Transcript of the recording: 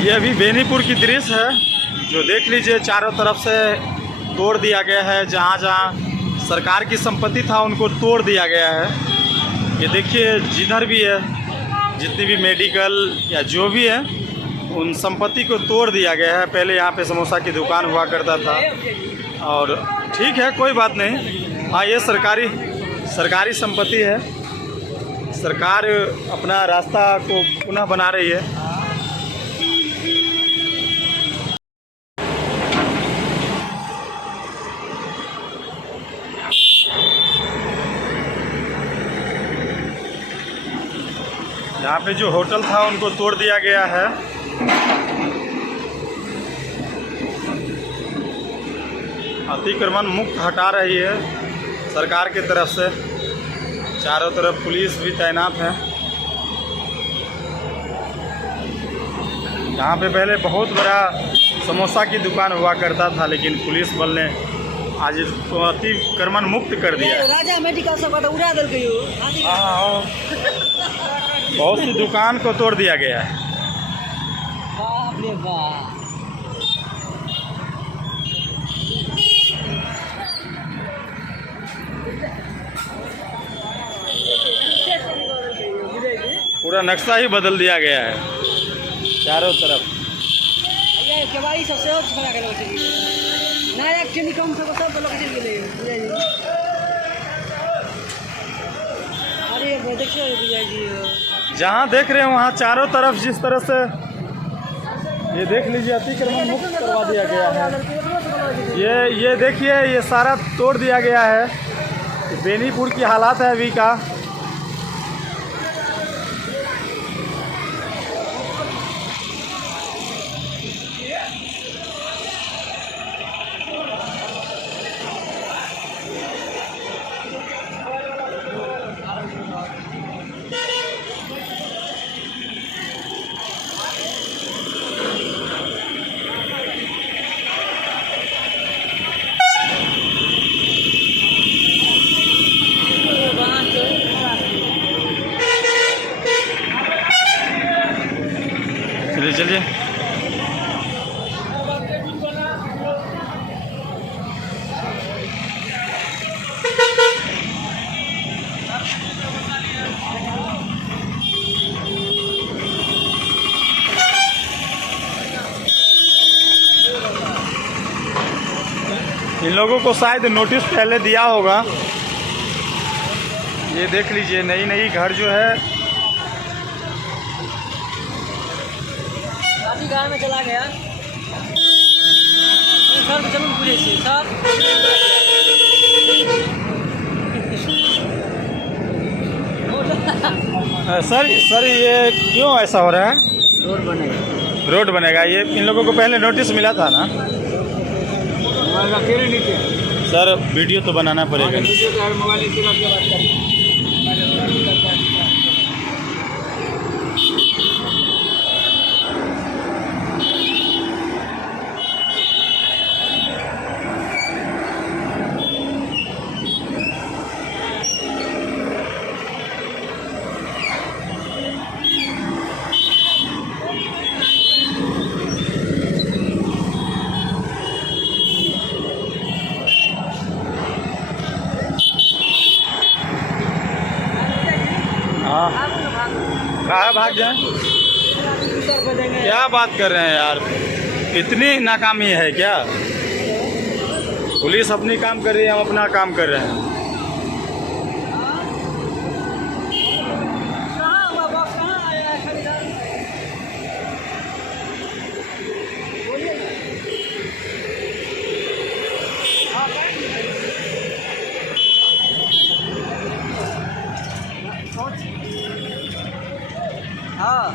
ये अभी बेनीपुर की दृश्य है, जो देख लीजिए चारों तरफ से तोड़ दिया गया है। जहाँ जहाँ सरकार की संपत्ति था उनको तोड़ दिया गया है। ये देखिए जिधर भी है, जितनी भी मेडिकल या जो भी है, उन संपत्ति को तोड़ दिया गया है। पहले यहाँ पे समोसा की दुकान हुआ करता था, और ठीक है, कोई बात नहीं। हाँ, ये सरकारी संपत्ति है। सरकार अपना रास्ता को पुनः बना रही है। यहाँ पे जो होटल था उनको तोड़ दिया गया है। अतिक्रमण मुक्त हटा रही है सरकार की तरफ से। चारों तरफ पुलिस भी तैनात है। यहाँ पे पहले बहुत बड़ा समोसा की दुकान हुआ करता था, लेकिन पुलिस बल ने आज इसको अतिक्रमण मुक्त कर दिया है। राजा मेडिकल सब का उड़ा दल गयो। हाँ, बहुत सी दुकान को तोड़ दिया गया है। बाप रे बाप। पूरा नक्शा ही बदल दिया गया है चारों तरफ। ये केवाड़ी सबसे बड़ा के लोग नायक के निकम सब लोग चल गेले। अरे देखिए भैया जी, जहाँ देख रहे हैं वहाँ चारों तरफ जिस तरह से ये देख लीजिए अतिक्रमण मुक्त करवा दिया गया है। ये देखिए, ये सारा तोड़ दिया गया है। बेनीपुर की हालात है अभी का। चलिए चलिए। इन लोगों को शायद नोटिस पहले दिया होगा। ये देख लीजिए, नई नई घर जो है गाय में चला गया। सर चलो पूछे सर ये क्यों ऐसा हो रहा है? रोड बनेगा। रोड बनेगा। ये इन लोगों को पहले नोटिस मिला था ना? सर वीडियो तो बनाना पड़ेगा। हाँ, कहाँ भाग जाए? क्या बात कर रहे हैं यार, इतनी नाकामी है क्या? पुलिस अपनी काम कर रही है, हम अपना काम कर रहे हैं। हाँ,